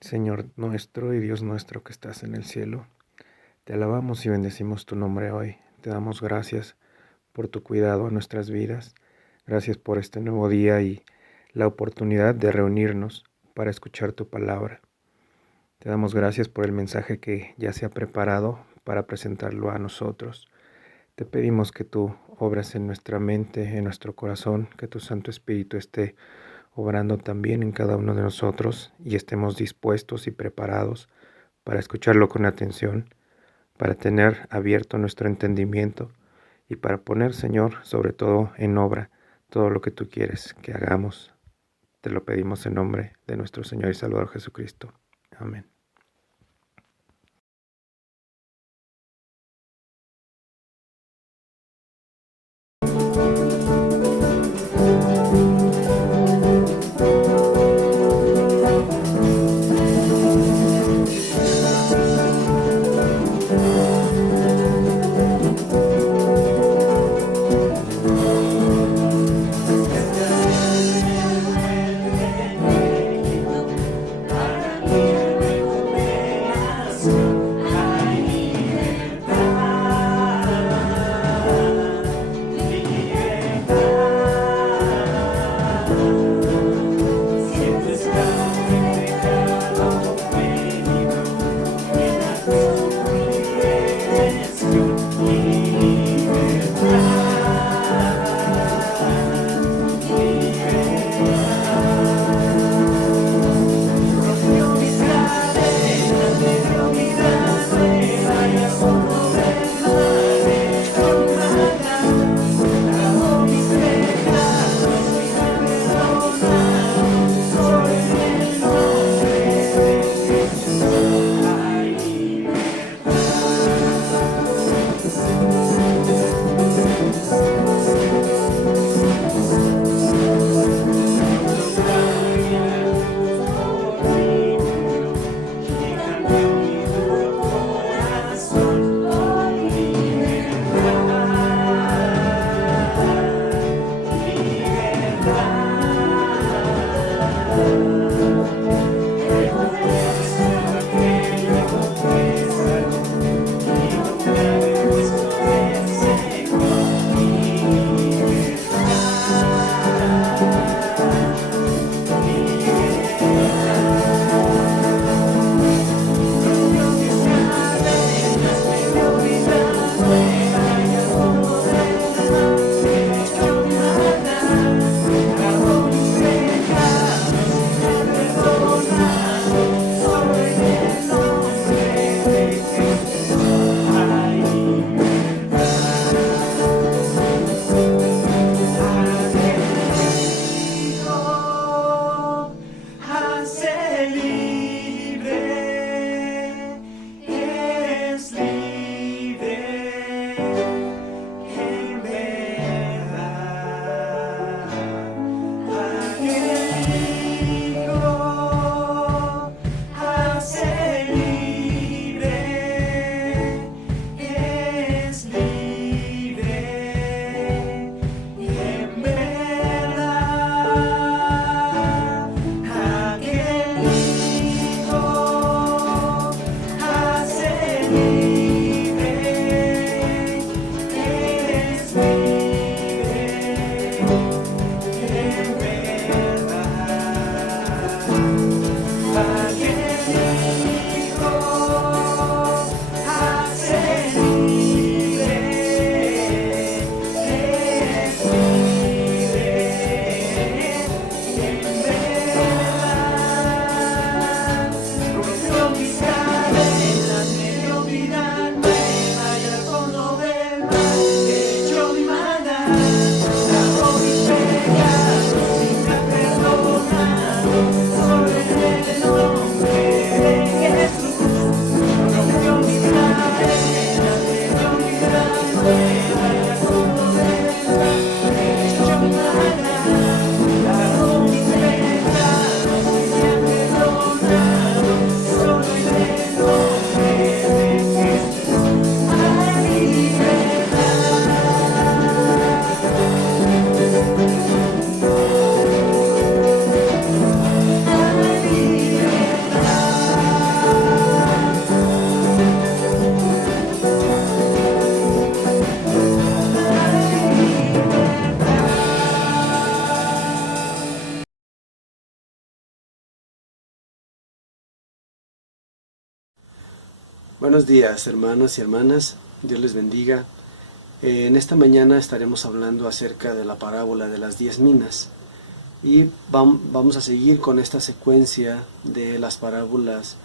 Señor nuestro y Dios nuestro que estás en el cielo, te alabamos y bendecimos tu nombre hoy. Te damos gracias por tu cuidado a nuestras vidas. Gracias por este nuevo día y la oportunidad de reunirnos para escuchar tu palabra. Te damos gracias por el mensaje que ya se ha preparado para presentarlo a nosotros. Te pedimos que tú obras en nuestra mente, en nuestro corazón, que tu Santo Espíritu esté obrando también en cada uno de nosotros y estemos dispuestos y preparados para escucharlo con atención, para tener abierto nuestro entendimiento y para poner, Señor, sobre todo en obra todo lo que tú quieres que hagamos. Te lo pedimos en nombre de nuestro Señor y Salvador Jesucristo. Amén. Buenos días, hermanos y hermanas, Dios les bendiga. En esta mañana estaremos hablando acerca de la parábola de las 10 minas y vamos a seguir con esta secuencia de las parábolas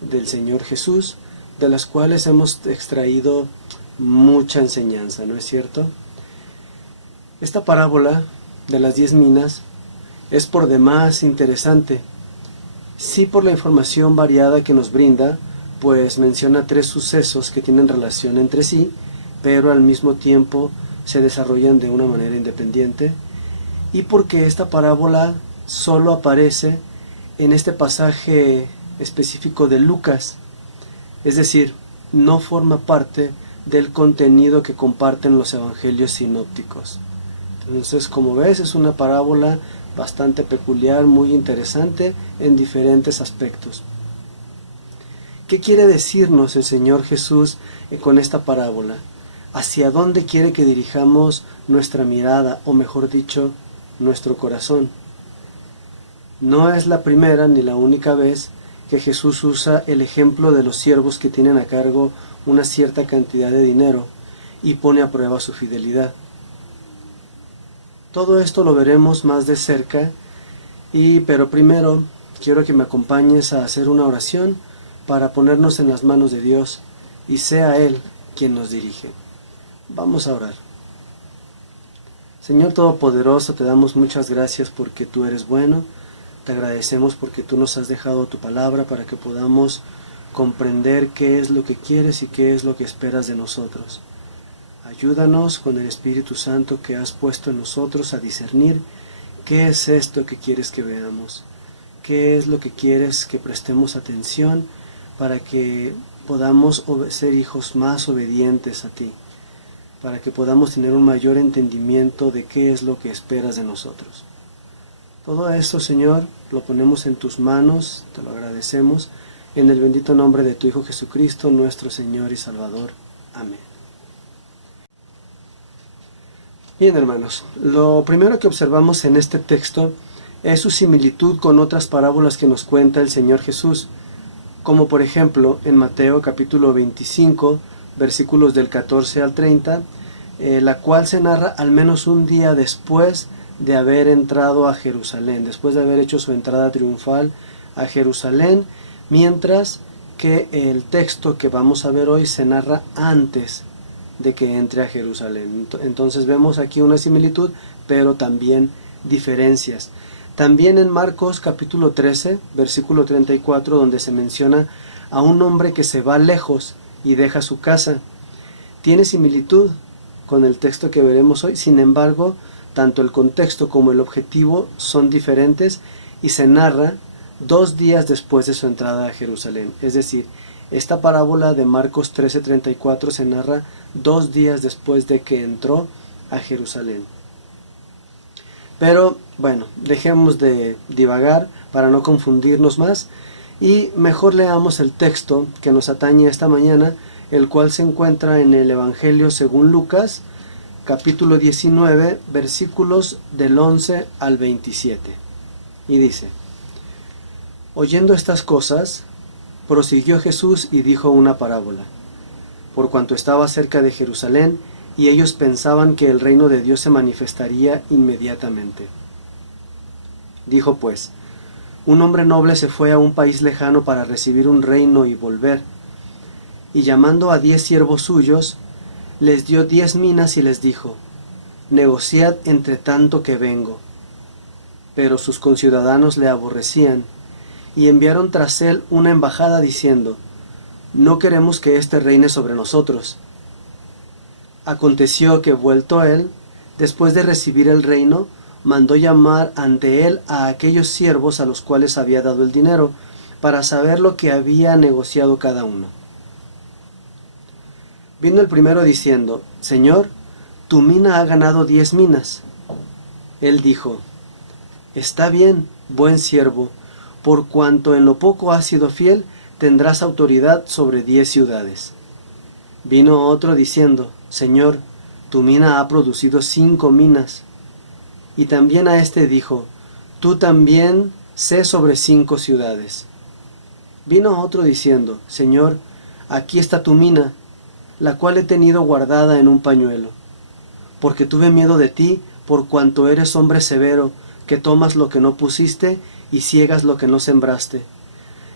del Señor Jesús, de las cuales hemos extraído mucha enseñanza, ¿no es cierto? Esta parábola de las 10 minas es por demás interesante, sí, por la información variada que nos brinda, pues menciona 3 sucesos que tienen relación entre sí, pero al mismo tiempo se desarrollan de una manera independiente, y porque esta parábola solo aparece en este pasaje específico de Lucas, es decir, no forma parte del contenido que comparten los evangelios sinópticos. Entonces, como ves, es una parábola bastante peculiar, muy interesante en diferentes aspectos. ¿Qué quiere decirnos el Señor Jesús con esta parábola? ¿Hacia dónde quiere que dirijamos nuestra mirada, o mejor dicho, nuestro corazón? No es la primera ni la única vez que Jesús usa el ejemplo de los siervos que tienen a cargo una cierta cantidad de dinero y pone a prueba su fidelidad. Todo esto lo veremos más de cerca, pero primero quiero que me acompañes a hacer una oración para ponernos en las manos de Dios y sea Él quien nos dirige. Vamos a orar. Señor Todopoderoso, te damos muchas gracias porque tú eres bueno. Te agradecemos porque tú nos has dejado tu palabra para que podamos comprender qué es lo que quieres y qué es lo que esperas de nosotros. Ayúdanos con el Espíritu Santo que has puesto en nosotros a discernir qué es esto que quieres que veamos, qué es lo que quieres que prestemos atención para que podamos ser hijos más obedientes a ti, para que podamos tener un mayor entendimiento de qué es lo que esperas de nosotros. Todo esto, Señor, lo ponemos en tus manos, te lo agradecemos, en el bendito nombre de tu Hijo Jesucristo, nuestro Señor y Salvador. Amén. Bien, hermanos, lo primero que observamos en este texto es su similitud con otras parábolas que nos cuenta el Señor Jesús, como por ejemplo en Mateo capítulo 25, versículos del 14 al 30, la cual se narra al menos un día después de haber entrado a Jerusalén, después de haber hecho su entrada triunfal a Jerusalén, mientras que el texto que vamos a ver hoy se narra antes de que entre a Jerusalén. Entonces vemos aquí una similitud, pero también diferencias. También en Marcos capítulo 13, versículo 34, donde se menciona a un hombre que se va lejos y deja su casa. Tiene similitud con el texto que veremos hoy, sin embargo, tanto el contexto como el objetivo son diferentes y se narra 2 días después de su entrada a Jerusalén. Es decir, esta parábola de Marcos 13:34 se narra 2 días después de que entró a Jerusalén. Pero bueno, dejemos de divagar para no confundirnos más y mejor leamos el texto que nos atañe esta mañana, el cual se encuentra en el Evangelio según Lucas, capítulo 19, versículos del 11 al 27. Y dice: Oyendo estas cosas, prosiguió Jesús y dijo una parábola, por cuanto estaba cerca de Jerusalén, y ellos pensaban que el reino de Dios se manifestaría inmediatamente. Dijo pues: un hombre noble se fue a un país lejano para recibir un reino y volver, y llamando a 10 siervos suyos, les dio 10 minas y les dijo: negociad entre tanto que vengo. Pero sus conciudadanos le aborrecían, y enviaron tras él una embajada diciendo: no queremos que éste reine sobre nosotros. Aconteció que, vuelto él, después de recibir el reino, mandó llamar ante él a aquellos siervos a los cuales había dado el dinero, para saber lo que había negociado cada uno. Vino el primero diciendo: Señor, tu mina ha ganado 10 minas. Él dijo: está bien, buen siervo, por cuanto en lo poco has sido fiel, tendrás autoridad sobre 10 ciudades. Vino otro diciendo: Señor, tu mina ha producido 5 minas. Y también a este dijo: tú también sé sobre 5 ciudades. Vino otro diciendo: Señor, aquí está tu mina, la cual he tenido guardada en un pañuelo, porque tuve miedo de ti, por cuanto eres hombre severo, que tomas lo que no pusiste y ciegas lo que no sembraste.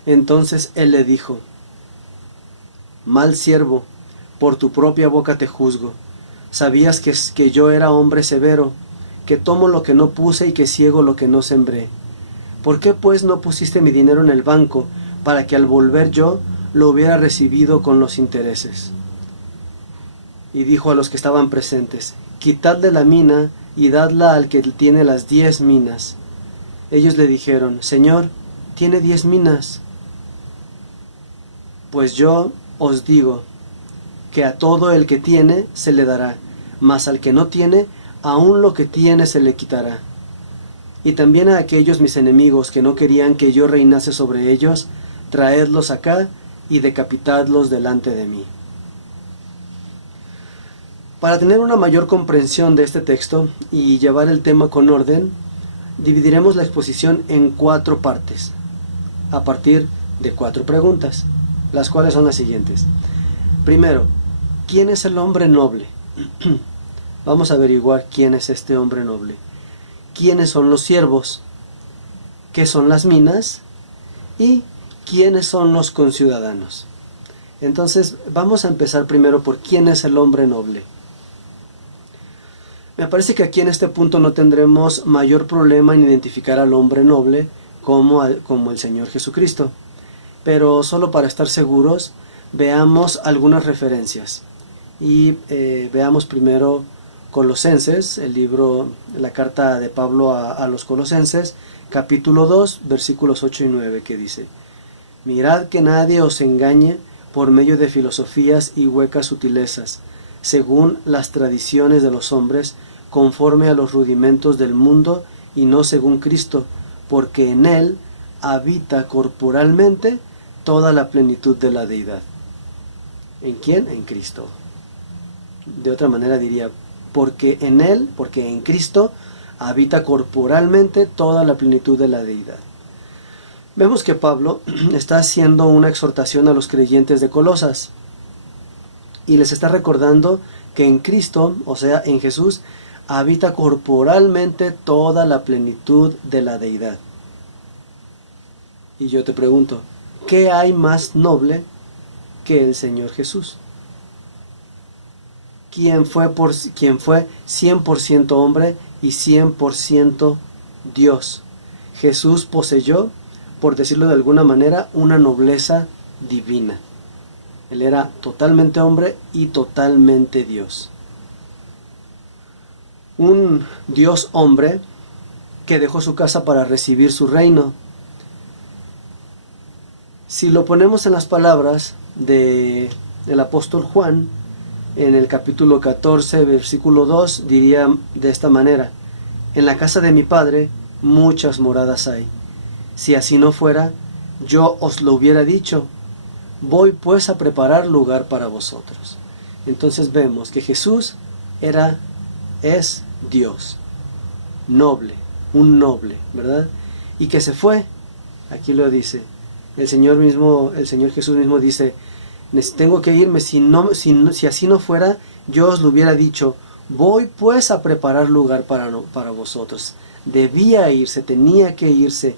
Entonces él le dijo: mal siervo, por tu propia boca te juzgo. Sabías que yo era hombre severo, que tomo lo que no puse y que ciego lo que no sembré. ¿Por qué pues no pusiste mi dinero en el banco, para que al volver yo lo hubiera recibido con los intereses? Y dijo a los que estaban presentes: quitadle la mina y dadla al que tiene las 10 minas. Ellos le dijeron: Señor, tiene 10 minas. Pues yo os digo que a todo el que tiene se le dará, mas al que no tiene, aun lo que tiene se le quitará. Y también a aquellos mis enemigos que no querían que yo reinase sobre ellos, traedlos acá y decapitadlos delante de mí. Para tener una mayor comprensión de este texto y llevar el tema con orden, dividiremos la exposición en 4 partes, a partir de 4 preguntas, las cuales son las siguientes. Primero, ¿quién es el hombre noble? Vamos a averiguar quién es este hombre noble. ¿Quiénes son los siervos? ¿Qué son las minas? ¿Y quiénes son los conciudadanos? Entonces, vamos a empezar primero por quién es el hombre noble. Me parece que aquí en este punto no tendremos mayor problema en identificar al hombre noble como el Señor Jesucristo. Pero solo para estar seguros, veamos algunas referencias. Y veamos primero Colosenses, la carta de Pablo a los Colosenses, capítulo 2, versículos 8 y 9, que dice: mirad que nadie os engañe por medio de filosofías y huecas sutilezas, según las tradiciones de los hombres, conforme a los rudimentos del mundo y no según Cristo, porque en él habita corporalmente toda la plenitud de la deidad. ¿En quién? En Cristo. De otra manera diría, porque en Cristo habita corporalmente toda la plenitud de la deidad. Vemos que Pablo está haciendo una exhortación a los creyentes de Colosas y les está recordando que en Cristo, o sea, en Jesús, habita corporalmente toda la plenitud de la deidad. Y yo te pregunto, ¿qué hay más noble que el Señor Jesús? Quien fue 100% hombre y 100% Dios. Jesús poseyó, por decirlo de alguna manera, una nobleza divina. Él era totalmente hombre y totalmente Dios. Un Dios hombre que dejó su casa para recibir su reino. Si lo ponemos en las palabras del apóstol Juan, en el capítulo 14, versículo 2, diría de esta manera: en la casa de mi Padre muchas moradas hay. Si así no fuera, yo os lo hubiera dicho. Voy pues a preparar lugar para vosotros. Entonces vemos que Jesús es Dios, noble, un noble, ¿verdad? Y que se fue, aquí lo dice, el Señor Jesús mismo dice: tengo que irme, si así no fuera, yo os lo hubiera dicho. Voy pues a preparar lugar para vosotros. Debía irse, tenía que irse.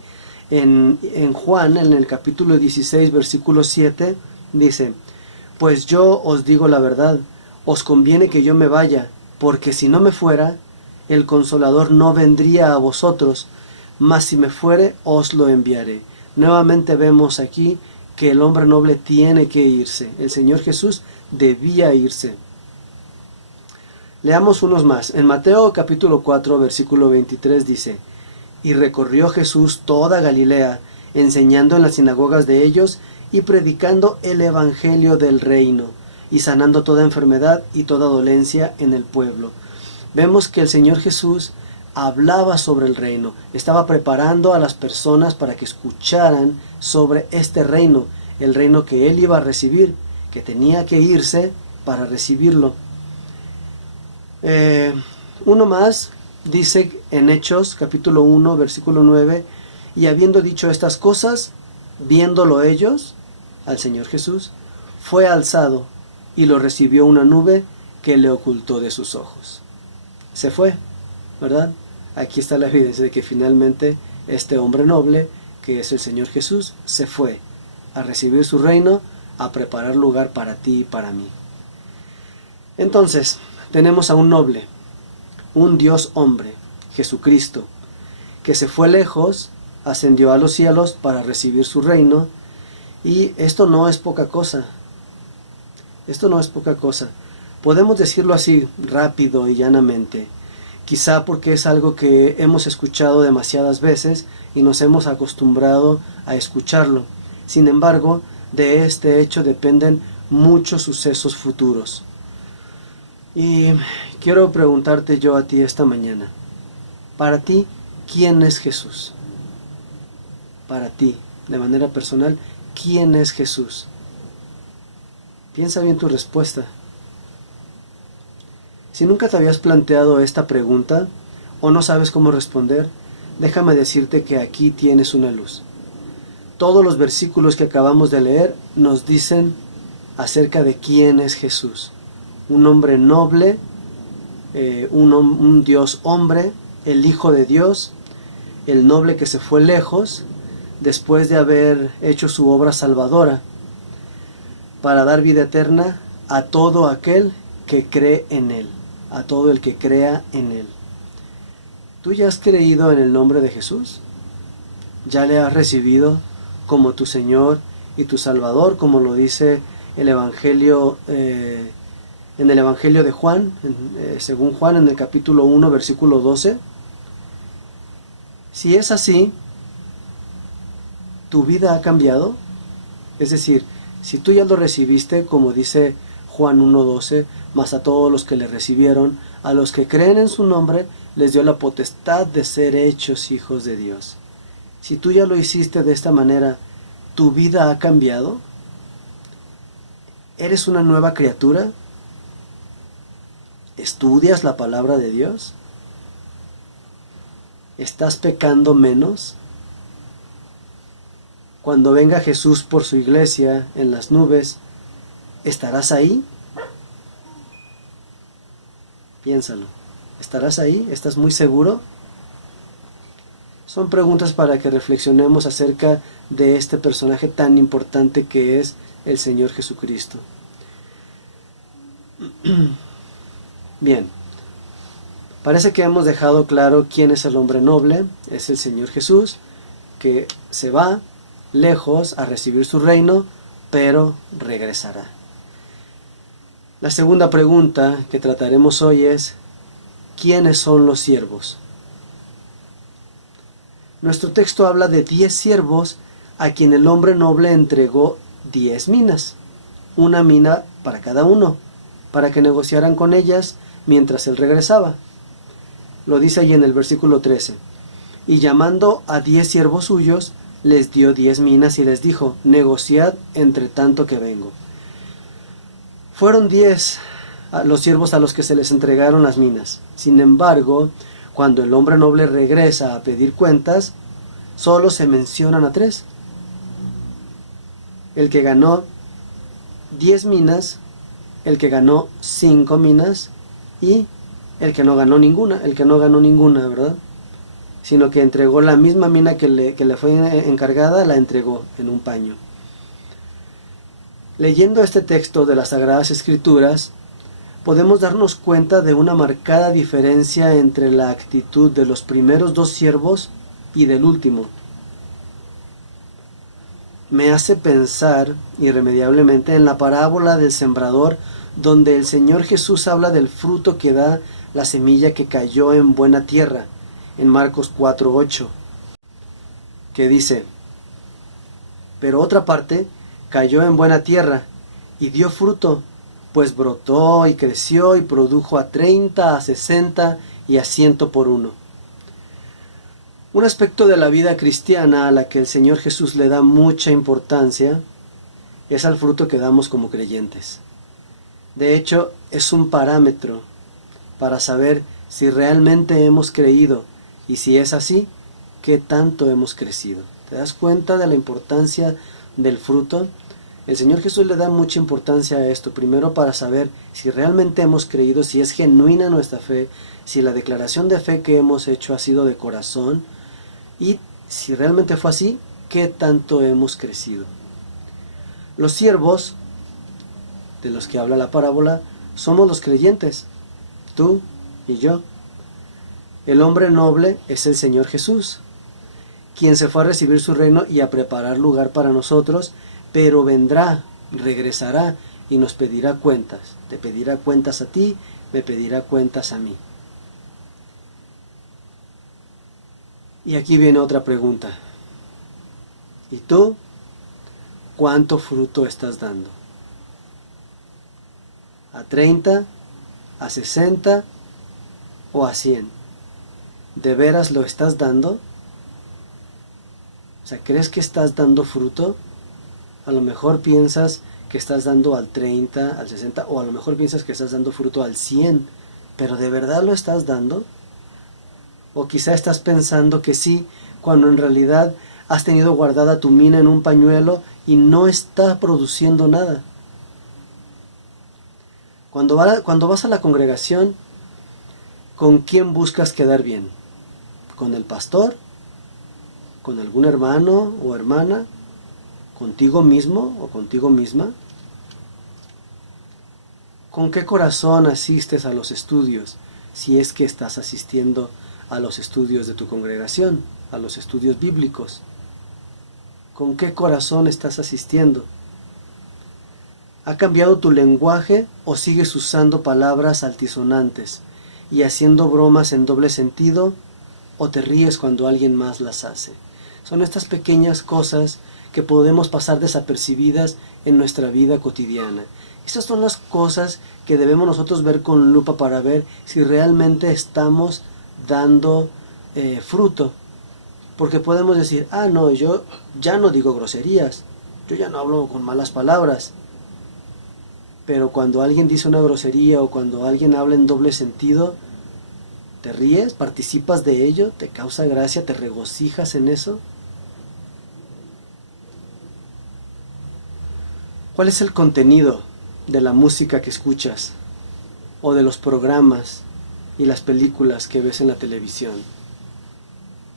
En Juan, en el capítulo 16, versículo 7, dice: pues yo os digo la verdad, os conviene que yo me vaya, porque si no me fuera, el Consolador no vendría a vosotros, mas si me fuere, os lo enviaré. Nuevamente vemos aquí que el hombre noble tiene que irse. El Señor Jesús debía irse. Leamos unos más. En Mateo capítulo 4, versículo 23 dice: y recorrió Jesús toda Galilea, enseñando en las sinagogas de ellos y predicando el evangelio del reino, y sanando toda enfermedad y toda dolencia en el pueblo. Vemos que el Señor Jesús hablaba sobre el reino, estaba preparando a las personas para que escucharan sobre este reino, el reino que él iba a recibir, que tenía que irse para recibirlo. Uno más dice en Hechos capítulo 1 versículo 9: y habiendo dicho estas cosas, viéndolo ellos, al Señor Jesús, fue alzado y lo recibió una nube que le ocultó de sus ojos. Se fue, ¿verdad? Aquí está la evidencia de que finalmente este hombre noble, que es el Señor Jesús, se fue a recibir su reino, a preparar lugar para ti y para mí. Entonces, tenemos a un noble, un Dios hombre, Jesucristo, que se fue lejos, ascendió a los cielos para recibir su reino, y esto no es poca cosa. Esto no es poca cosa. Podemos decirlo así, rápido y llanamente, quizá porque es algo que hemos escuchado demasiadas veces y nos hemos acostumbrado a escucharlo. Sin embargo, de este hecho dependen muchos sucesos futuros. Y quiero preguntarte yo a ti esta mañana, para ti, ¿quién es Jesús? Para ti, de manera personal, ¿quién es Jesús? Piensa bien tu respuesta. Si nunca te habías planteado esta pregunta o no sabes cómo responder, déjame decirte que aquí tienes una luz. Todos los versículos que acabamos de leer nos dicen acerca de quién es Jesús. Un hombre noble, un Dios hombre, el Hijo de Dios, el noble que se fue lejos después de haber hecho su obra salvadora para dar vida eterna a todo aquel que cree en Él, a todo el que crea en Él. ¿Tú ya has creído en el nombre de Jesús? ¿Ya le has recibido como tu Señor y tu Salvador, como lo dice el Evangelio, en el Evangelio de Juan, según Juan en el capítulo 1, versículo 12? Si es así, ¿tu vida ha cambiado? Es decir, si tú ya lo recibiste, como dice Juan 1:12, mas a todos los que le recibieron, a los que creen en su nombre, les dio la potestad de ser hechos hijos de Dios. Si tú ya lo hiciste de esta manera, ¿tu vida ha cambiado? ¿Eres una nueva criatura? ¿Estudias la palabra de Dios? ¿Estás pecando menos? Cuando venga Jesús por su iglesia en las nubes, ¿estarás ahí? Piénsalo. ¿Estarás ahí? ¿Estás muy seguro? Son preguntas para que reflexionemos acerca de este personaje tan importante que es el Señor Jesucristo. Bien, parece que hemos dejado claro quién es el hombre noble. Es el Señor Jesús, que se va lejos a recibir su reino, pero regresará. La segunda pregunta que trataremos hoy es, ¿quiénes son los siervos? Nuestro texto habla de 10 siervos a quien el hombre noble entregó 10 minas, una mina para cada uno, para que negociaran con ellas mientras él regresaba. Lo dice ahí en el versículo 13. Y llamando a 10 siervos suyos, les dio 10 minas y les dijo, negociad entre tanto que vengo. Fueron 10 los siervos a los que se les entregaron las minas. Sin embargo, cuando el hombre noble regresa a pedir cuentas, solo se mencionan a 3. El que ganó 10 minas, el que ganó 5 minas y el que no ganó ninguna, ¿verdad? Sino que entregó la misma mina que le fue encargada, la entregó en un paño. Leyendo este texto de las Sagradas Escrituras, podemos darnos cuenta de una marcada diferencia entre la actitud de los primeros 2 siervos y del último. Me hace pensar irremediablemente en la parábola del sembrador, donde el Señor Jesús habla del fruto que da la semilla que cayó en buena tierra, en Marcos 4:8, que dice, pero otra parte cayó en buena tierra y dio fruto, pues brotó y creció y produjo a 30, a 60 y a 100 por uno. Un aspecto de la vida cristiana a la que el Señor Jesús le da mucha importancia es al fruto que damos como creyentes. De hecho, es un parámetro para saber si realmente hemos creído y si es así, qué tanto hemos crecido. ¿Te das cuenta de la importancia del fruto? El Señor Jesús le da mucha importancia a esto, primero para saber si realmente hemos creído, si es genuina nuestra fe, si la declaración de fe que hemos hecho ha sido de corazón, y si realmente fue así, ¿qué tanto hemos crecido? Los siervos, de los que habla la parábola, somos los creyentes, tú y yo. El hombre noble es el Señor Jesús, quien se fue a recibir su reino y a preparar lugar para nosotros, pero vendrá, regresará y nos pedirá cuentas. Te pedirá cuentas a ti, me pedirá cuentas a mí. Y aquí viene otra pregunta. ¿Y tú cuánto fruto estás dando? ¿A 30? ¿A 60? ¿O a 100? ¿De veras lo estás dando? O sea, ¿crees que estás dando fruto? A lo mejor piensas que estás dando al 30, al 60, o a lo mejor piensas que estás dando fruto al 100, pero ¿de verdad lo estás dando? O quizá estás pensando que sí, cuando en realidad has tenido guardada tu mina en un pañuelo y no está produciendo nada. Cuando vas a la congregación, ¿con quién buscas quedar bien? ¿Con el pastor? ¿Con algún hermano o hermana? ¿Contigo mismo o contigo misma? ¿Con qué corazón asistes a los estudios, si es que estás asistiendo a los estudios de tu congregación, a los estudios bíblicos? ¿Con qué corazón estás asistiendo? ¿Ha cambiado tu lenguaje o sigues usando palabras altisonantes y haciendo bromas en doble sentido, o te ríes cuando alguien más las hace? Son estas pequeñas cosas que podemos pasar desapercibidas en nuestra vida cotidiana. Esas son las cosas que debemos nosotros ver con lupa para ver si realmente estamos dando fruto. Porque podemos decir, no, yo ya no digo groserías, yo ya no hablo con malas palabras. Pero cuando alguien dice una grosería o cuando alguien habla en doble sentido, ¿te ríes? ¿Participas de ello? ¿Te causa gracia? ¿Te regocijas en eso? ¿Cuál es el contenido de la música que escuchas o de los programas y las películas que ves en la televisión?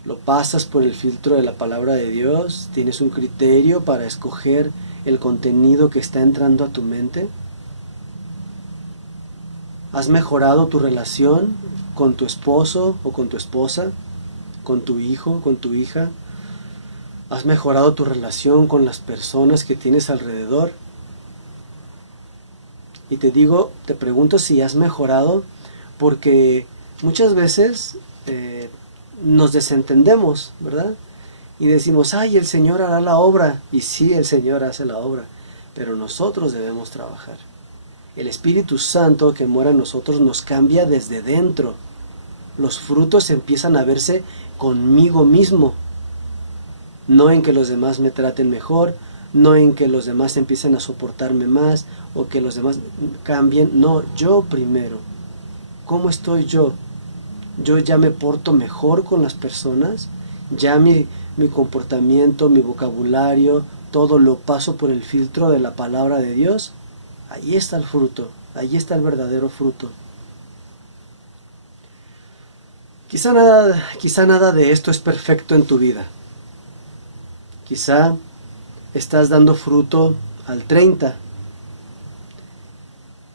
¿Lo pasas por el filtro de la palabra de Dios? ¿Tienes un criterio para escoger el contenido que está entrando a tu mente? ¿Has mejorado tu relación con tu esposo o con tu esposa? ¿Con tu hijo, con tu hija? ¿Has mejorado tu relación con las personas que tienes alrededor? Y te pregunto si has mejorado, porque muchas veces nos desentendemos, ¿verdad? Y decimos, el Señor hará la obra. Y sí, el Señor hace la obra, pero nosotros debemos trabajar. El Espíritu Santo que mora en nosotros nos cambia desde dentro. Los frutos empiezan a verse conmigo mismo. No en que los demás me traten mejor, no en que los demás empiecen a soportarme más, o que los demás cambien. No, yo primero. ¿Cómo estoy yo? Yo ya me porto mejor con las personas, ya mi comportamiento, mi vocabulario, todo lo paso por el filtro de la palabra de Dios. Ahí está el fruto, ahí está el verdadero fruto. Quizá nada de esto es perfecto en tu vida. Quizá estás dando fruto al 30,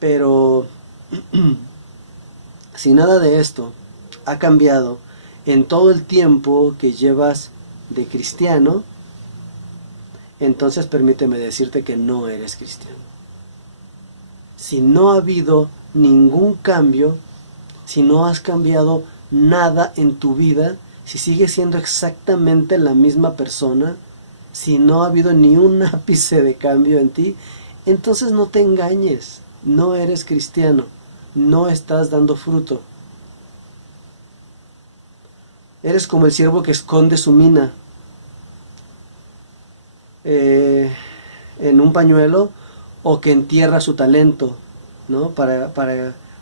pero si nada de esto ha cambiado en todo el tiempo que llevas de cristiano, entonces permíteme decirte que no eres cristiano. Si no ha habido ningún cambio, si no has cambiado nada en tu vida, si sigues siendo exactamente la misma persona, si no ha habido ni un ápice de cambio en ti, entonces no te engañes, no eres cristiano, no estás dando fruto. Eres como el siervo que esconde su mina en un pañuelo, o que entierra su talento, ¿no?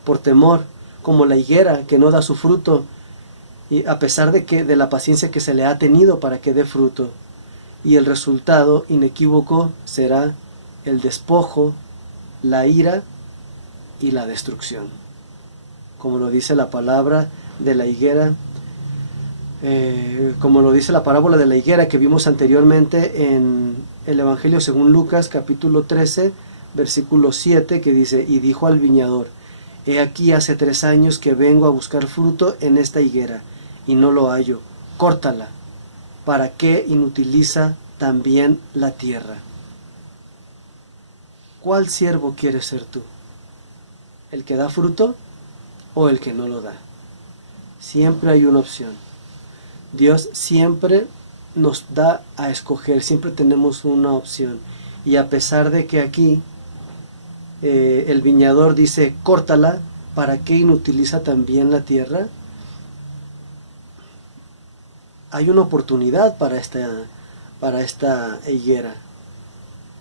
Por temor, como la higuera que no da su fruto, y a pesar de la paciencia que se le ha tenido para que dé fruto. Y el resultado inequívoco será el despojo, la ira y la destrucción. Como lo dice la palabra de la higuera, como lo dice la parábola de la higuera que vimos anteriormente en el Evangelio según Lucas capítulo 13, versículo 7, que dice: y dijo al viñador: he aquí hace 3 años que vengo a buscar fruto en esta higuera, y no lo hallo. Córtala. ¿Para qué inutiliza también la tierra? ¿Cuál siervo quieres ser tú? ¿El que da fruto o el que no lo da? Siempre hay una opción. Dios siempre nos da a escoger, siempre tenemos una opción. Y a pesar de que aquí el viñador dice: córtala, ¿para qué inutiliza también la tierra? Hay una oportunidad para esta higuera.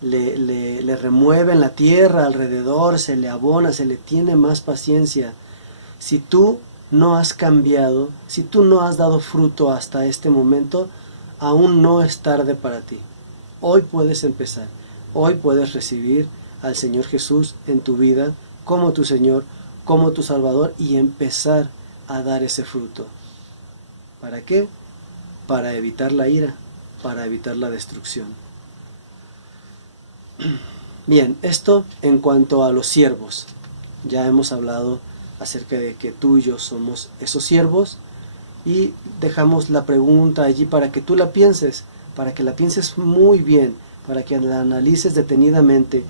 Le remueven la tierra alrededor, se le abona, se le tiene más paciencia. Si tú no has cambiado, si tú no has dado fruto hasta este momento, aún no es tarde para ti. Hoy puedes empezar, hoy puedes recibir al Señor Jesús en tu vida como tu Señor, como tu Salvador, y empezar a dar ese fruto. ¿Para qué? Para evitar la ira, para evitar la destrucción. Bien, esto en cuanto a los siervos. Ya hemos hablado acerca de que tú y yo somos esos siervos, y dejamos la pregunta allí para que tú la pienses, para que la pienses muy bien, para que la analices detenidamente.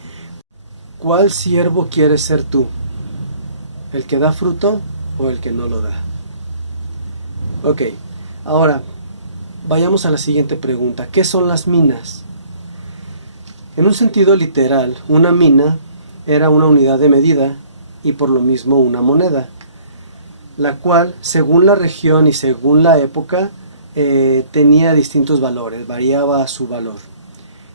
¿Cuál siervo quieres ser tú? ¿El que da fruto o el que no lo da? Ok, ahora vayamos a la siguiente pregunta. ¿Qué son las minas? En un sentido literal, una mina era una unidad de medida y por lo mismo una moneda, la cual, según la región y según la época, tenía distintos valores, variaba su valor.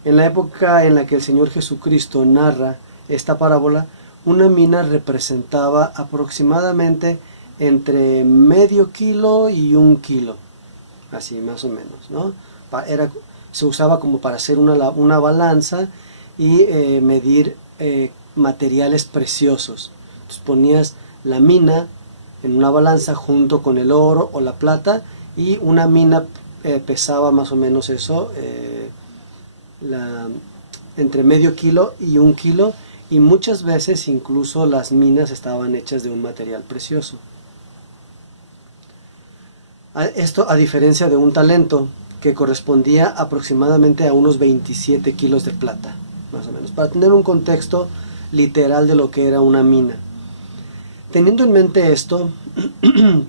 En la época en la que el Señor Jesucristo narra esta parábola, una mina representaba aproximadamente entre medio kilo y 1 kilo, así más o menos, ¿no? Se usaba como para hacer una balanza y medir materiales preciosos. Entonces ponías la mina en una balanza junto con el oro o la plata, y una mina pesaba más o menos eso, entre medio kilo y 1 kilo, y muchas veces incluso las minas estaban hechas de un material precioso. Esto a diferencia de un talento, que correspondía aproximadamente a unos 27 kilos de plata, más o menos, para tener un contexto literal de lo que era una mina. Teniendo en mente esto,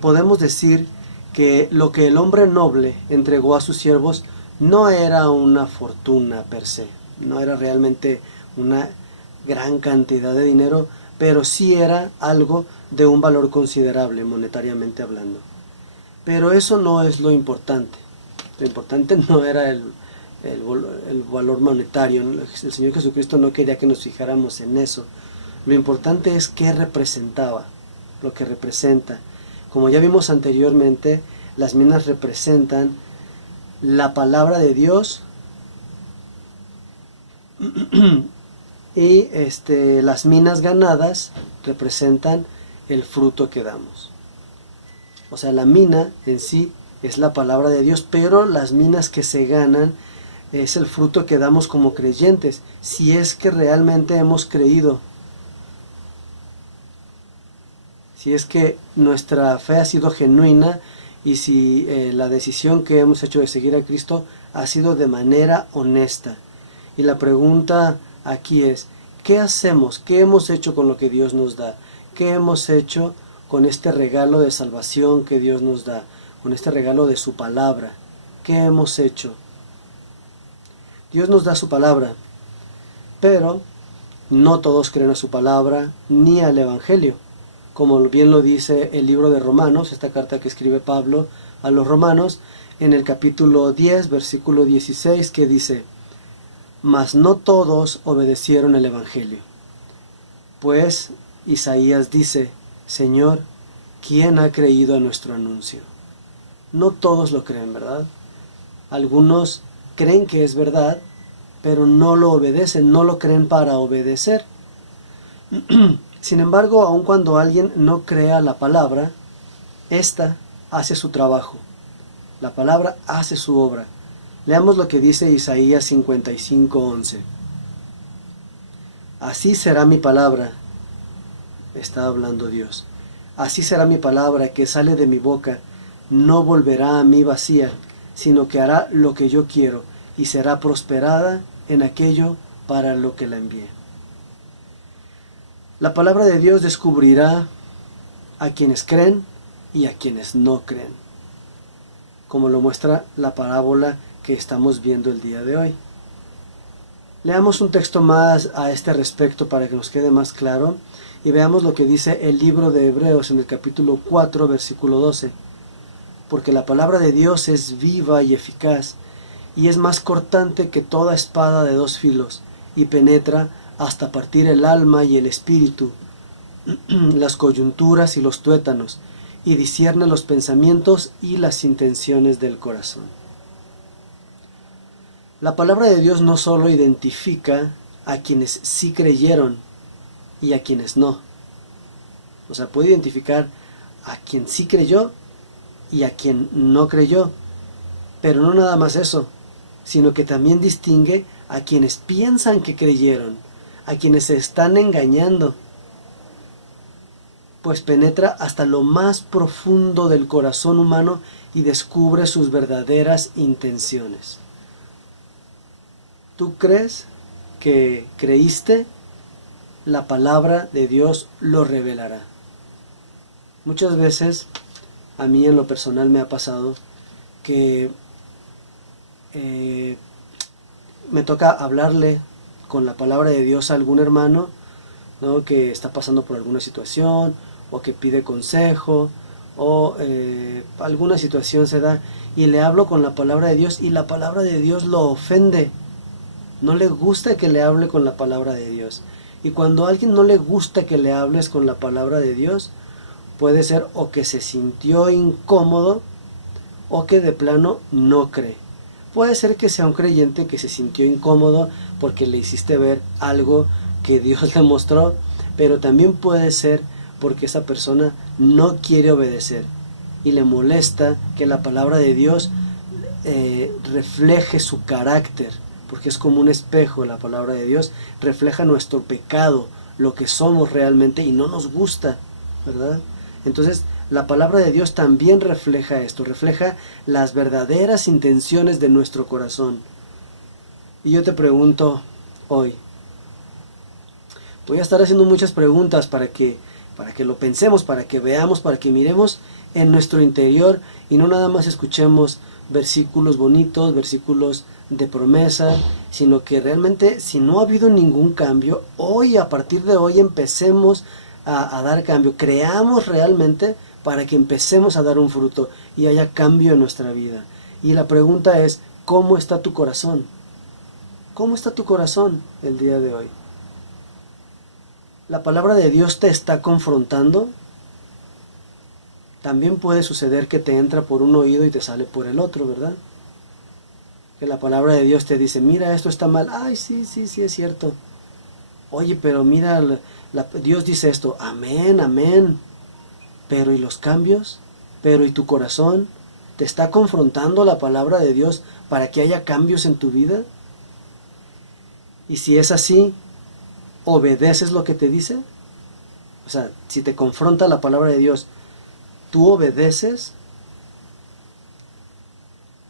podemos decir que lo que el hombre noble entregó a sus siervos no era una fortuna per se, no era realmente una gran cantidad de dinero, pero sí era algo de un valor considerable monetariamente hablando. Pero eso no es lo importante. Lo importante no era el valor monetario. El Señor Jesucristo no quería que nos fijáramos en eso. Lo importante es qué representaba, lo que representa. Como ya vimos anteriormente, las minas representan la palabra de Dios y las minas ganadas representan el fruto que damos. O sea, la mina en sí es la palabra de Dios, pero las minas que se ganan es el fruto que damos como creyentes, si es que realmente hemos creído, si es que nuestra fe ha sido genuina, y si la decisión que hemos hecho de seguir a Cristo ha sido de manera honesta. Y la pregunta aquí es: ¿qué hacemos? ¿Qué hemos hecho con lo que Dios nos da? ¿Qué hemos hecho con este regalo de salvación que Dios nos da? Con este regalo de su palabra. ¿Qué hemos hecho? Dios nos da su palabra, pero no todos creen a su palabra ni al Evangelio. Como bien lo dice el libro de Romanos, esta carta que escribe Pablo a los romanos, en el capítulo 10, versículo 16, que dice: mas no todos obedecieron el Evangelio. Pues Isaías dice: Señor, ¿quién ha creído a nuestro anuncio? No todos lo creen, ¿verdad? Algunos creen que es verdad, pero no lo obedecen, no lo creen para obedecer. Sin embargo, aun cuando alguien no crea la palabra, ésta hace su trabajo. La palabra hace su obra. Leamos lo que dice Isaías 55:11. Así será mi palabra, está hablando Dios. Así será mi palabra que sale de mi boca, no volverá a mí vacía, sino que hará lo que yo quiero y será prosperada en aquello para lo que la envíe. La palabra de Dios descubrirá a quienes creen y a quienes no creen, como lo muestra la parábola que estamos viendo el día de hoy. Leamos un texto más a este respecto para que nos quede más claro y veamos lo que dice el libro de Hebreos en el capítulo 4, versículo 12. Porque la palabra de Dios es viva y eficaz, y es más cortante que toda espada de dos filos, y penetra hasta partir el alma y el espíritu, las coyunturas y los tuétanos, y discierne los pensamientos y las intenciones del corazón. La palabra de Dios no solo identifica a quienes sí creyeron y a quienes no. O sea, puede identificar a quien sí creyó y a quien no creyó. Pero no nada más eso, sino que también distingue a quienes piensan que creyeron, a quienes se están engañando, pues penetra hasta lo más profundo del corazón humano y descubre sus verdaderas intenciones. ¿Tú crees que creíste? La palabra de Dios lo revelará. Muchas veces, a mí en lo personal me ha pasado que me toca hablarle con la palabra de Dios a algún hermano, ¿no?, que está pasando por alguna situación o que pide consejo o alguna situación se da y le hablo con la palabra de Dios y la palabra de Dios lo ofende. No le gusta que le hable con la palabra de Dios. Y cuando a alguien no le gusta que le hables con la palabra de Dios, puede ser o que se sintió incómodo o que de plano no cree. Puede ser que sea un creyente que se sintió incómodo porque le hiciste ver algo que Dios le mostró, pero también puede ser porque esa persona no quiere obedecer y le molesta que la palabra de Dios refleje su carácter, porque es como un espejo. La palabra de Dios refleja nuestro pecado, lo que somos realmente, y no nos gusta, ¿verdad? Entonces, la palabra de Dios también refleja esto, refleja las verdaderas intenciones de nuestro corazón. Y yo te pregunto hoy, voy a estar haciendo muchas preguntas para que lo pensemos, para que veamos, para que miremos en nuestro interior y no nada más escuchemos versículos bonitos, versículos de promesa, sino que realmente, si no ha habido ningún cambio, hoy, a partir de hoy, empecemos a dar cambio, creamos realmente para que empecemos a dar un fruto y haya cambio en nuestra vida. Y la pregunta es, ¿cómo está tu corazón? ¿Cómo está tu corazón el día de hoy? ¿La palabra de Dios te está confrontando? También puede suceder que te entra por un oído y te sale por el otro, ¿verdad? Que la palabra de Dios te dice, mira, esto está mal. Ay, sí, es cierto. Oye, pero mira, Dios dice esto. Amén, amén. Pero ¿y los cambios? ¿Pero y tu corazón? ¿Te está confrontando la palabra de Dios para que haya cambios en tu vida? Y si es así, ¿obedeces lo que te dice? O sea, si te confronta la palabra de Dios, ¿tú obedeces?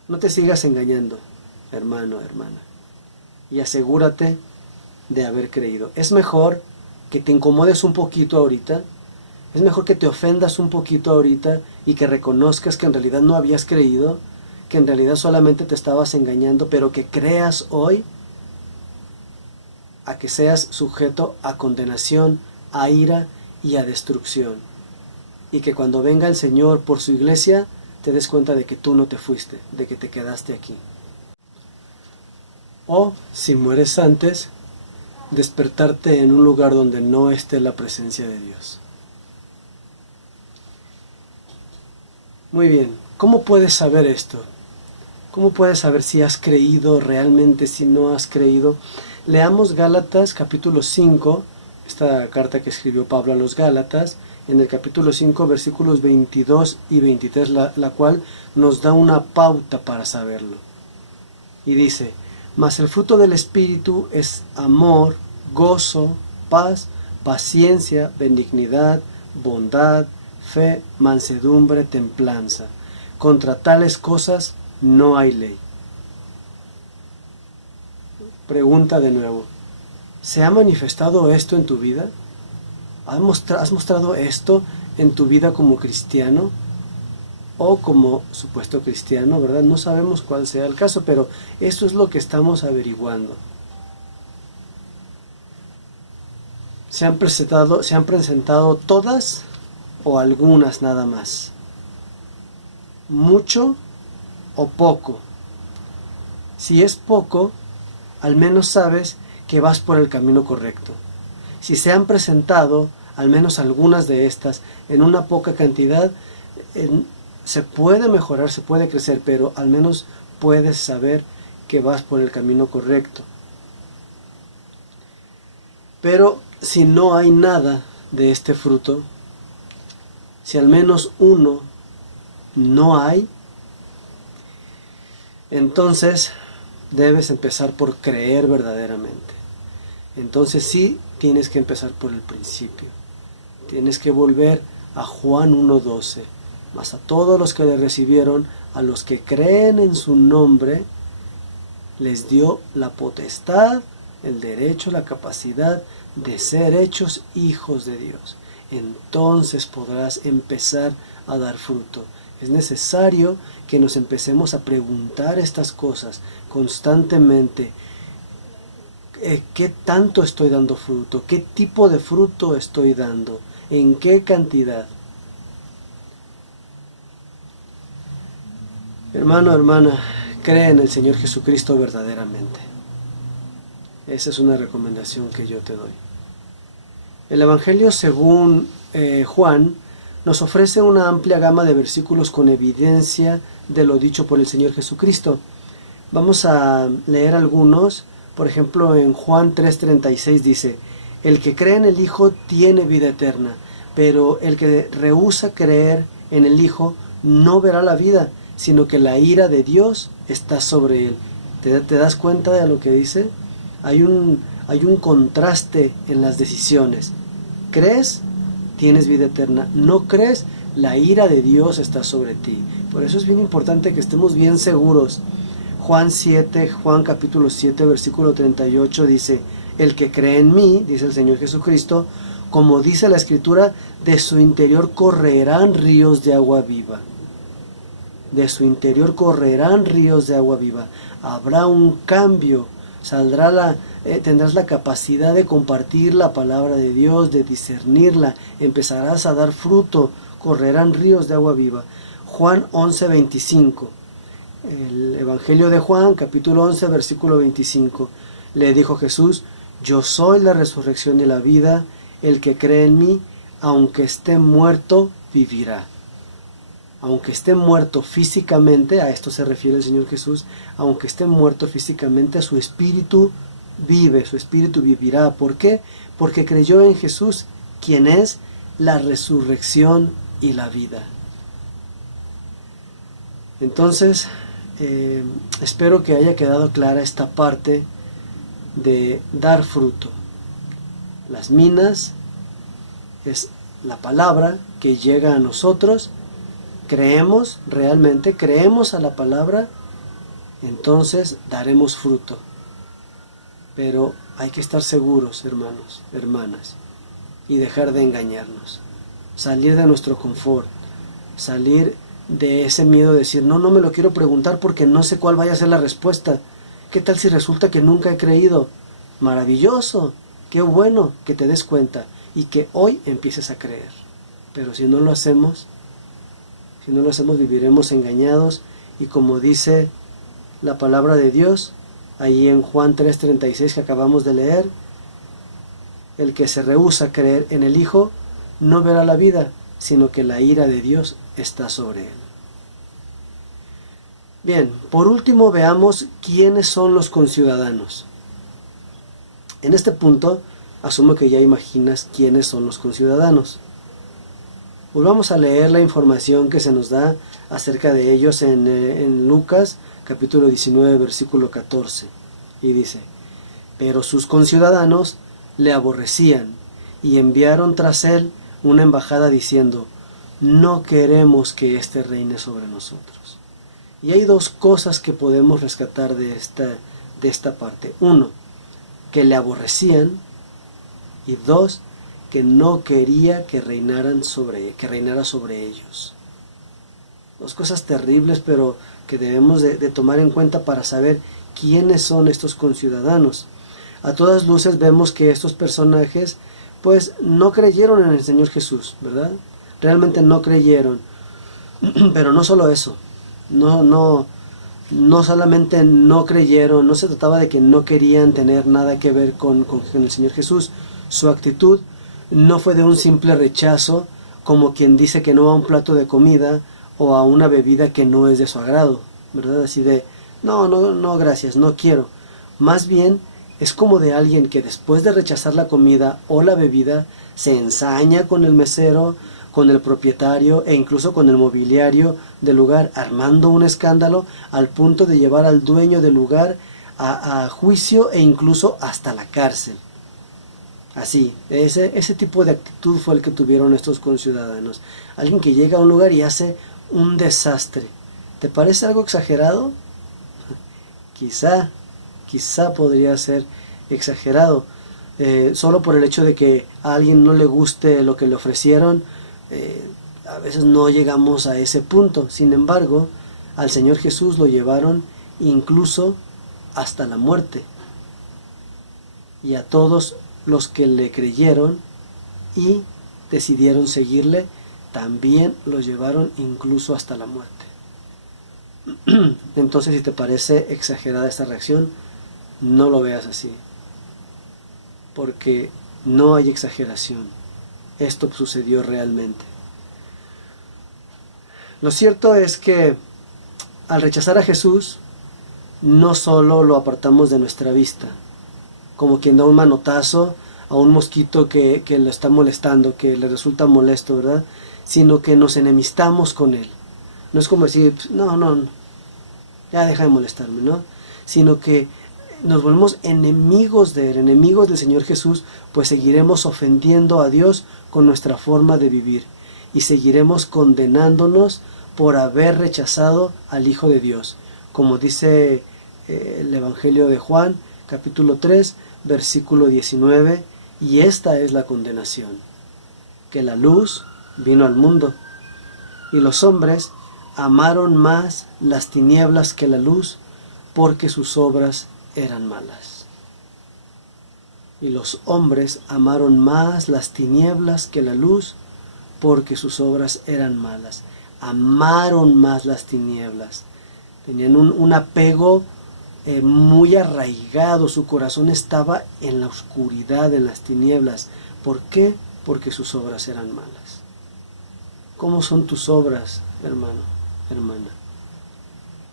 No te sigas engañando, hermano, hermana. Y asegúrate de haber creído. Es mejor que te incomodes un poquito ahorita. Es mejor que te ofendas un poquito ahorita y que reconozcas que en realidad no habías creído, que en realidad solamente te estabas engañando, pero que creas hoy, a que seas sujeto a condenación, a ira y a destrucción. Y que cuando venga el Señor por su iglesia, te des cuenta de que tú no te fuiste, de que te quedaste aquí. O, si mueres antes, despertarte en un lugar donde no esté la presencia de Dios. Muy bien, ¿cómo puedes saber esto? ¿Cómo puedes saber si has creído realmente, si no has creído? Leamos Gálatas capítulo 5, esta carta que escribió Pablo a los Gálatas, en el capítulo 5, versículos 22 y 23, la cual nos da una pauta para saberlo. Y dice: mas el fruto del Espíritu es amor, gozo, paz, paciencia, benignidad, bondad, fe, mansedumbre, templanza. Contra tales cosas no hay ley. Pregunta de nuevo: ¿se ha manifestado esto en tu vida? ¿Has mostrado esto en tu vida como cristiano? O como supuesto cristiano, ¿verdad? No sabemos cuál sea el caso, pero eso es lo que estamos averiguando. ¿Se han presentado todas o algunas nada más? ¿Mucho o poco? Si es poco, al menos sabes que vas por el camino correcto. Si se han presentado al menos algunas de estas en una poca cantidad, se puede mejorar, se puede crecer, pero al menos puedes saber que vas por el camino correcto. Pero si no hay nada de este fruto, si al menos uno no hay, entonces debes empezar por creer verdaderamente. Entonces sí tienes que empezar por el principio. Tienes que volver a Juan 1:12. Mas a todos los que le recibieron, a los que creen en su nombre, les dio la potestad, el derecho, la capacidad de ser hechos hijos de Dios. Entonces podrás empezar a dar fruto. Es necesario que nos empecemos a preguntar estas cosas constantemente. ¿Qué tanto estoy dando fruto? ¿Qué tipo de fruto estoy dando? ¿En qué cantidad? Hermano, hermana, cree en el Señor Jesucristo verdaderamente. Esa es una recomendación que yo te doy. El Evangelio según Juan nos ofrece una amplia gama de versículos con evidencia de lo dicho por el Señor Jesucristo. Vamos a leer algunos. Por ejemplo, en Juan 3:36 dice: el que cree en el Hijo tiene vida eterna, pero el que rehúsa creer en el Hijo no verá la vida, sino que la ira de Dios está sobre él. ¿Te das cuenta de lo que dice? Hay un contraste en las decisiones. ¿Crees? Tienes vida eterna. ¿No crees? La ira de Dios está sobre ti. Por eso es bien importante que estemos bien seguros. Juan capítulo 7, versículo 38 dice: el que cree en mí, dice el Señor Jesucristo, como dice la Escritura, de su interior correrán ríos de agua viva. De su interior correrán ríos de agua viva. Habrá un cambio. Tendrás la capacidad de compartir la palabra de Dios, de discernirla. Empezarás a dar fruto. Correrán ríos de agua viva. Juan 11:25. El Evangelio de Juan, capítulo 11, versículo 25. Le dijo Jesús: yo soy la resurrección y la vida. El que cree en mí, aunque esté muerto, vivirá. Aunque esté muerto físicamente, a esto se refiere el Señor Jesús, aunque esté muerto físicamente, su espíritu vive, su espíritu vivirá. ¿Por qué? Porque creyó en Jesús, quien es la resurrección y la vida. Entonces, espero que haya quedado clara esta parte de dar fruto. Las minas es la palabra que llega a nosotros. Creemos realmente, creemos a la palabra, entonces daremos fruto. Pero hay que estar seguros, hermanos, hermanas, y dejar de engañarnos. Salir de nuestro confort, salir de ese miedo de decir: no me lo quiero preguntar porque no sé cuál vaya a ser la respuesta. ¿Qué tal si resulta que nunca he creído? Maravilloso, qué bueno que te des cuenta y que hoy empieces a creer. Pero si no lo hacemos, viviremos engañados, y como dice la palabra de Dios, ahí en Juan 3:36 que acabamos de leer, el que se rehúsa a creer en el Hijo no verá la vida, sino que la ira de Dios está sobre él. Bien, por último veamos quiénes son los conciudadanos. En este punto, asumo que ya imaginas quiénes son los conciudadanos. Volvamos a leer la información que se nos da acerca de ellos en Lucas, capítulo 19, versículo 14. Y dice: pero sus conciudadanos le aborrecían y enviaron tras él una embajada diciendo: no queremos que éste reine sobre nosotros. Y hay dos cosas que podemos rescatar de esta parte. Uno, que le aborrecían, y dos, que no quería que reinara sobre ellos. Dos cosas terribles, pero que debemos de tomar en cuenta para saber quiénes son estos conciudadanos. A todas luces vemos que estos personajes pues no creyeron en el Señor Jesús, ¿verdad? Realmente no creyeron. Pero no solo eso, no solamente no creyeron, no se trataba de que no querían tener nada que ver con el Señor Jesús. Su actitud no fue de un simple rechazo, como quien dice que no a un plato de comida o a una bebida que no es de su agrado, ¿verdad? Así de, no, gracias, no quiero. Más bien, es como de alguien que después de rechazar la comida o la bebida, se ensaña con el mesero, con el propietario e incluso con el mobiliario del lugar, armando un escándalo al punto de llevar al dueño del lugar a juicio e incluso hasta la cárcel. Así, ese tipo de actitud fue el que tuvieron estos conciudadanos. Alguien que llega a un lugar y hace un desastre. ¿Te parece algo exagerado? Quizá podría ser exagerado. Solo por el hecho de que a alguien no le guste lo que le ofrecieron, a veces no llegamos a ese punto. Sin embargo, al Señor Jesús lo llevaron incluso hasta la muerte. Y a todos los que le creyeron y decidieron seguirle, también los llevaron incluso hasta la muerte. Entonces, si te parece exagerada esta reacción, no lo veas así, porque no hay exageración. Esto sucedió realmente. Lo cierto es que al rechazar a Jesús, no solo lo apartamos de nuestra vista, como quien da un manotazo a un mosquito que lo está molestando, que le resulta molesto, ¿verdad? Sino que nos enemistamos con él. No es como decir, no, ya deja de molestarme, ¿no? Sino que nos volvemos enemigos de él, enemigos del Señor Jesús, pues seguiremos ofendiendo a Dios con nuestra forma de vivir y seguiremos condenándonos por haber rechazado al Hijo de Dios, como dice el Evangelio de Juan, capítulo 3, versículo 19, y esta es la condenación, que la luz vino al mundo, y los hombres amaron más las tinieblas que la luz, porque sus obras eran malas. Y los hombres amaron más las tinieblas que la luz, porque sus obras eran malas. Amaron más las tinieblas. Tenían un apego muy arraigado. Su corazón estaba en la oscuridad, en las tinieblas. ¿Por qué? Porque sus obras eran malas. ¿Cómo son tus obras, hermano, hermana?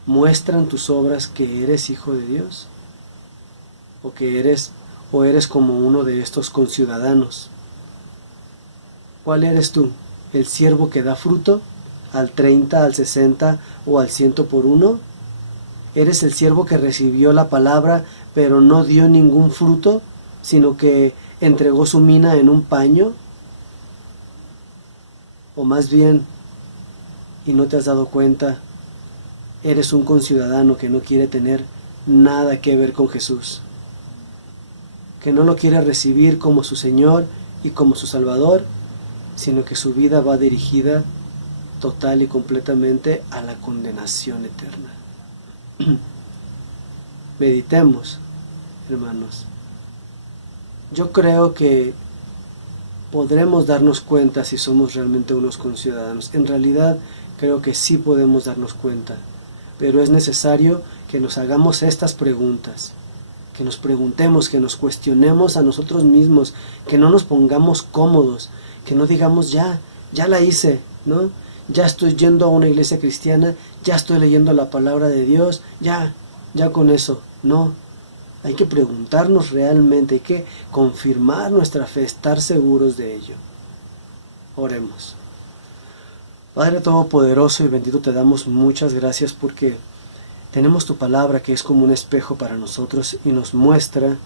¿Muestran tus obras que eres hijo de Dios? ¿O que eres como uno de estos conciudadanos? ¿Cuál eres tú? ¿El siervo que da fruto al 30, al 60 o al 100 por uno? ¿Eres el siervo que recibió la palabra pero no dio ningún fruto, sino que entregó su mina en un paño? O más bien, y no te has dado cuenta, eres un conciudadano que no quiere tener nada que ver con Jesús, que no lo quiere recibir como su Señor y como su Salvador, sino que su vida va dirigida total y completamente a la condenación eterna. Meditemos, hermanos. Yo creo que podremos darnos cuenta si somos realmente unos conciudadanos. En realidad creo que sí podemos darnos cuenta, pero es necesario que nos hagamos estas preguntas, que nos preguntemos, que nos cuestionemos a nosotros mismos, que no nos pongamos cómodos, que no digamos ya la hice, ¿no? ya estoy yendo a una iglesia cristiana, ya estoy leyendo la palabra de Dios, ya con eso. No, hay que preguntarnos realmente, hay que confirmar nuestra fe, estar seguros de ello. Oremos. Padre Todopoderoso y bendito, te damos muchas gracias porque tenemos tu palabra que es como un espejo para nosotros y nos muestra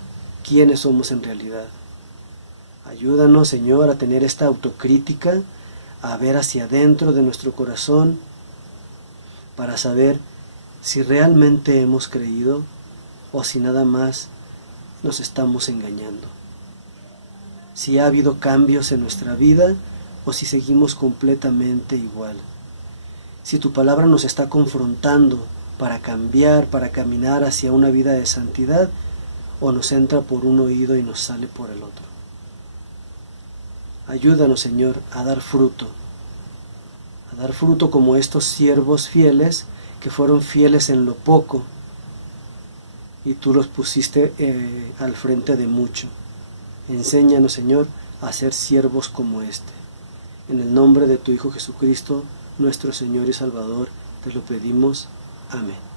quiénes somos en realidad. Ayúdanos, Señor, a tener esta autocrítica, a ver hacia adentro de nuestro corazón para saber si realmente hemos creído o si nada más nos estamos engañando. Si ha habido cambios en nuestra vida o si seguimos completamente igual. Si tu palabra nos está confrontando para cambiar, para caminar hacia una vida de santidad, o nos entra por un oído y nos sale por el otro. Ayúdanos, Señor, a dar fruto como estos siervos fieles que fueron fieles en lo poco y tú los pusiste al frente de mucho. Enséñanos, Señor, a ser siervos como este. En el nombre de tu Hijo Jesucristo, nuestro Señor y Salvador, te lo pedimos. Amén.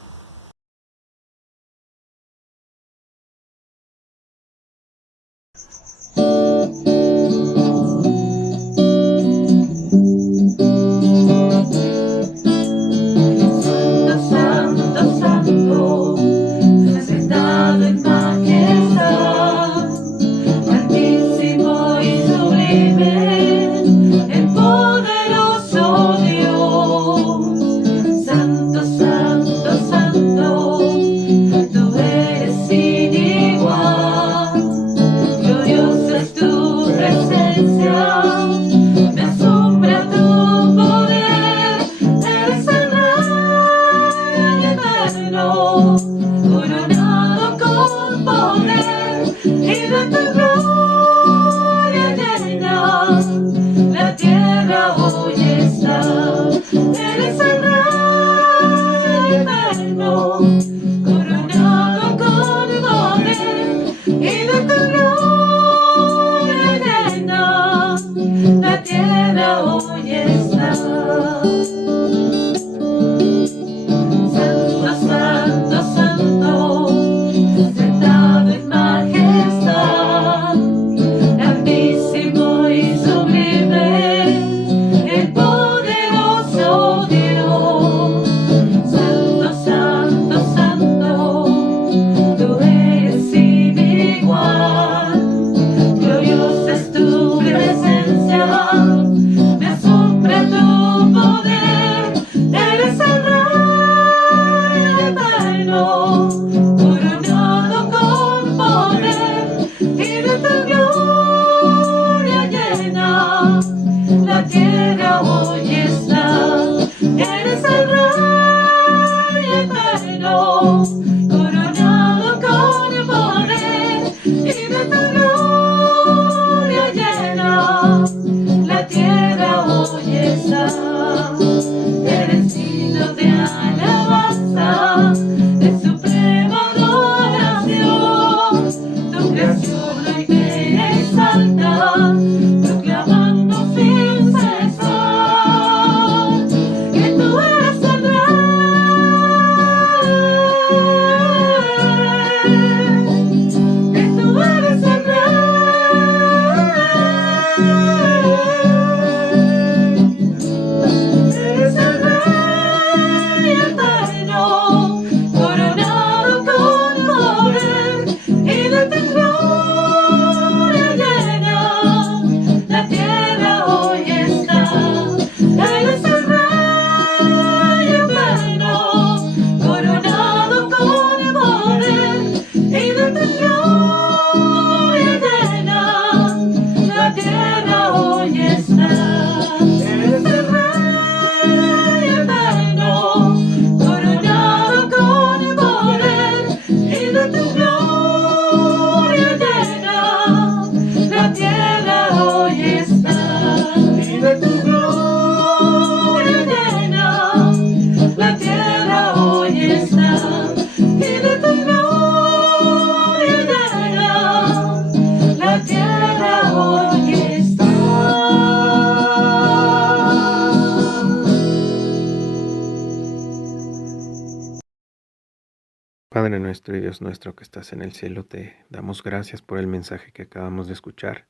nuestro y Dios nuestro que estás en el cielo, te damos gracias por el mensaje que acabamos de escuchar.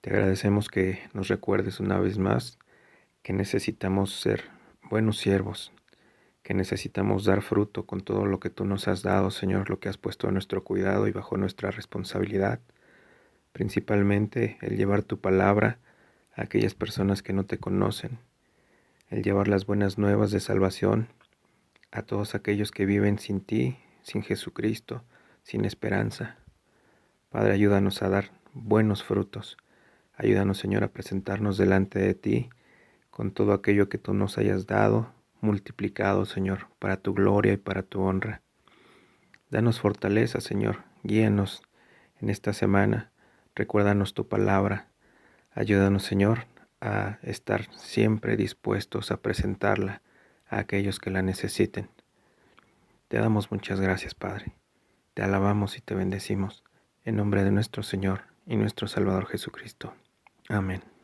Te agradecemos que nos recuerdes una vez más que necesitamos ser buenos siervos, que necesitamos dar fruto con todo lo que tú nos has dado, Señor, lo que has puesto a nuestro cuidado y bajo nuestra responsabilidad. Principalmente el llevar tu palabra a aquellas personas que no te conocen, el llevar las buenas nuevas de salvación a todos aquellos que viven sin ti, sin Jesucristo, sin esperanza. Padre, ayúdanos a dar buenos frutos. Ayúdanos, Señor, a presentarnos delante de ti con todo aquello que tú nos hayas dado, multiplicado, Señor, para tu gloria y para tu honra. Danos fortaleza, Señor. Guíanos en esta semana. Recuérdanos tu palabra. Ayúdanos, Señor, a estar siempre dispuestos a presentarla a aquellos que la necesiten. Te damos muchas gracias, Padre. Te alabamos y te bendecimos, en nombre de nuestro Señor y nuestro Salvador Jesucristo. Amén.